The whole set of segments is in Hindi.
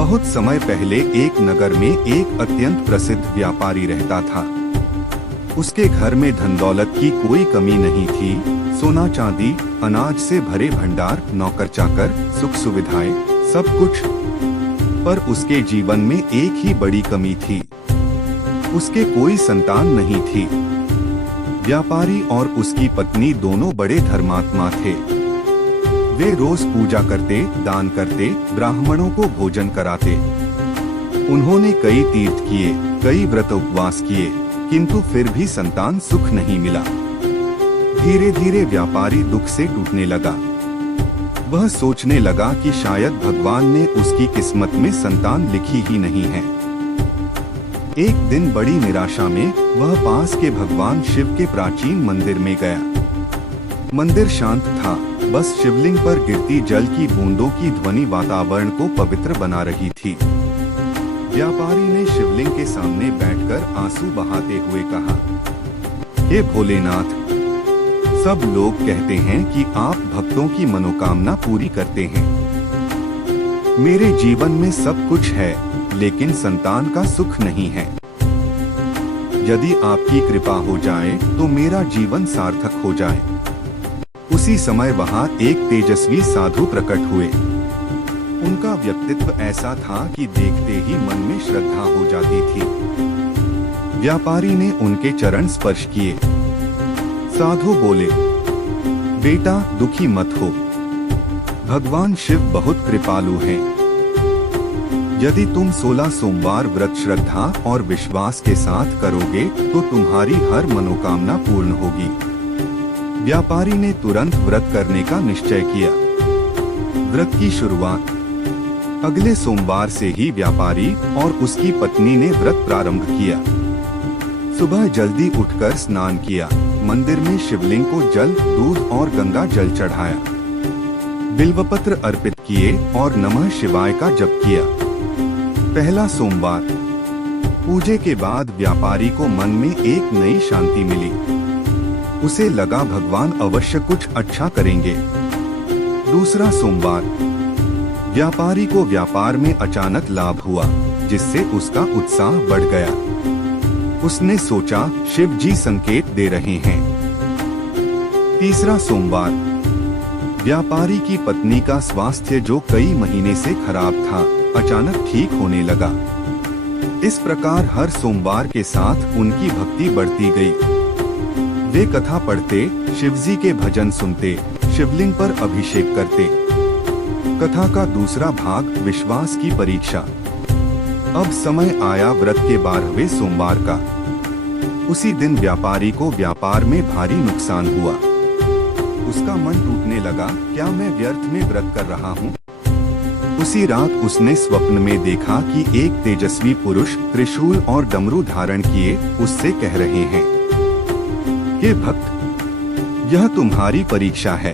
बहुत समय पहले एक नगर में एक अत्यंत प्रसिद्ध व्यापारी रहता था। उसके घर में धन दौलत की कोई कमी नहीं थी। सोना चांदी, अनाज से भरे भंडार, नौकर चाकर, सुख सुविधाएं, सब कुछ। पर उसके जीवन में एक ही बड़ी कमी थी, उसके कोई संतान नहीं थी। व्यापारी और उसकी पत्नी दोनों बड़े धर्मात्मा थे। वे रोज पूजा करते, दान करते, ब्राह्मणों को भोजन कराते। उन्होंने कई तीर्थ किए, कई व्रत उपवास किए, किंतु फिर भी संतान सुख नहीं मिला। धीरे धीरे व्यापारी दुख से टूटने लगा। वह सोचने लगा कि शायद भगवान ने उसकी किस्मत में संतान लिखी ही नहीं है। एक दिन बड़ी निराशा में वह पास के भगवान शिव के प्राचीन मंदिर में गया। मंदिर शांत था, बस शिवलिंग पर गिरती जल की बूंदों की ध्वनि वातावरण को पवित्र बना रही थी। व्यापारी ने शिवलिंग के सामने बैठकर आंसू बहाते हुए कहा, हे भोलेनाथ, सब लोग कहते हैं कि आप भक्तों की मनोकामना पूरी करते हैं। मेरे जीवन में सब कुछ है, लेकिन संतान का सुख नहीं है। यदि आपकी कृपा हो जाए तो मेरा जीवन सार्थक हो जाए। उसी समय वहां एक तेजस्वी साधु प्रकट हुए। उनका व्यक्तित्व ऐसा था कि देखते ही मन में श्रद्धा हो जाती थी। व्यापारी ने उनके चरण स्पर्श किए। साधु बोले, बेटा दुखी मत हो, भगवान शिव बहुत कृपालु हैं। यदि तुम 16 सोमवार व्रत श्रद्धा और विश्वास के साथ करोगे तो तुम्हारी हर मनोकामना पूर्ण होगी। व्यापारी ने तुरंत व्रत करने का निश्चय किया। व्रत की शुरुआत अगले सोमवार से ही व्यापारी और उसकी पत्नी ने व्रत प्रारंभ किया। सुबह जल्दी उठकर स्नान किया, मंदिर में शिवलिंग को जल, दूध और गंगा जल चढ़ाया, बिल्वपत्र अर्पित किए और नमः शिवाय का जप किया। पहला सोमवार पूजे के बाद व्यापारी को मन में एक नई शांति मिली। उसे लगा भगवान अवश्य कुछ अच्छा करेंगे। दूसरा सोमवार व्यापारी को व्यापार में अचानक लाभ हुआ, जिससे उसका उत्साह बढ़ गया। उसने सोचा शिव जी संकेत दे रहे हैं। तीसरा सोमवार व्यापारी की पत्नी का स्वास्थ्य, जो कई महीने से खराब था, अचानक ठीक होने लगा। इस प्रकार हर सोमवार के साथ उनकी भक्ति बढ़ती गई। वे कथा पढ़ते, शिवजी के भजन सुनते, शिवलिंग पर अभिषेक करते। कथा का दूसरा भाग, विश्वास की परीक्षा। अब समय आया व्रत के 12वें सोमवार का। उसी दिन व्यापारी को व्यापार में भारी नुकसान हुआ। उसका मन टूटने लगा, क्या मैं व्यर्थ में व्रत कर रहा हूँ? उसी रात उसने स्वप्न में देखा कि एक तेजस्वी पुरुष त्रिशूल और डमरू धारण किए उससे कह रहे हैं, हे भक्त, यह तुम्हारी परीक्षा है।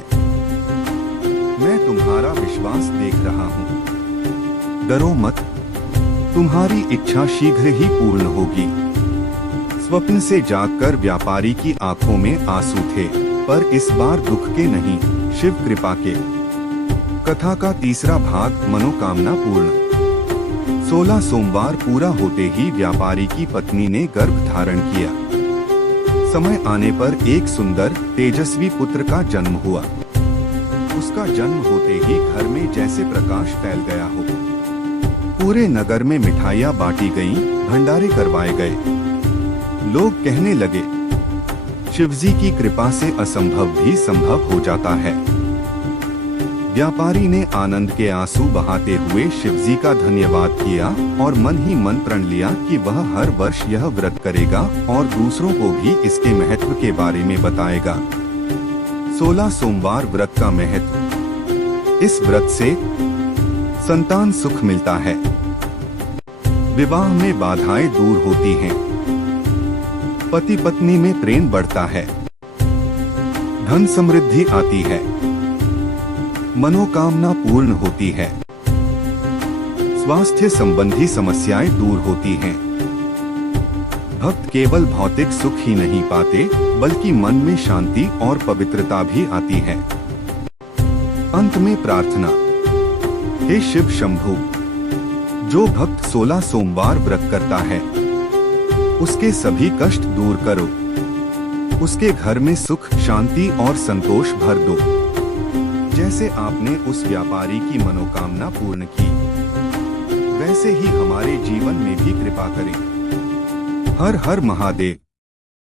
मैं तुम्हारा विश्वास देख रहा हूँ। डरो मत, तुम्हारी इच्छा शीघ्र ही पूर्ण होगी। स्वप्न से जागकर व्यापारी की आंखों में आंसू थे, पर इस बार दुख के नहीं, शिव कृपा के। कथा का तीसरा भाग, मनोकामना पूर्ण। 16 सोमवार पूरा होते ही व्यापारी की पत्नी ने गर्भ धारण किया। समय आने पर एक सुंदर तेजस्वी पुत्र का जन्म हुआ। उसका जन्म होते ही घर में जैसे प्रकाश फैल गया हो। पूरे नगर में मिठाइयाँ बांटी गईं, भंडारे करवाए गए। लोग कहने लगे, शिवजी की कृपा से असंभव भी संभव हो जाता है। व्यापारी ने आनंद के आंसू बहाते हुए शिवजी का धन्यवाद किया और मन ही मन प्रण लिया कि वह हर वर्ष यह व्रत करेगा और दूसरों को भी इसके महत्व के बारे में बताएगा। 16 सोमवार व्रत का महत्व। इस व्रत से संतान सुख मिलता है, विवाह में बाधाएं दूर होती हैं, पति पत्नी में प्रेम बढ़ता है, धन समृद्धि आती है, मनोकामना पूर्ण होती है, स्वास्थ्य संबंधी समस्याएं दूर होती हैं। भक्त केवल भौतिक सुख ही नहीं पाते, बल्कि मन में शांति और पवित्रता भी आती है। अंत में प्रार्थना। हे शिव शंभु, जो भक्त 16 सोमवार व्रत करता है उसके सभी कष्ट दूर करो, उसके घर में सुख शांति और संतोष भर दो, जैसे आपने उस व्यापारी की मनोकामना पूर्ण की वैसे ही हमारे जीवन में भी कृपा करें। हर हर महादेव।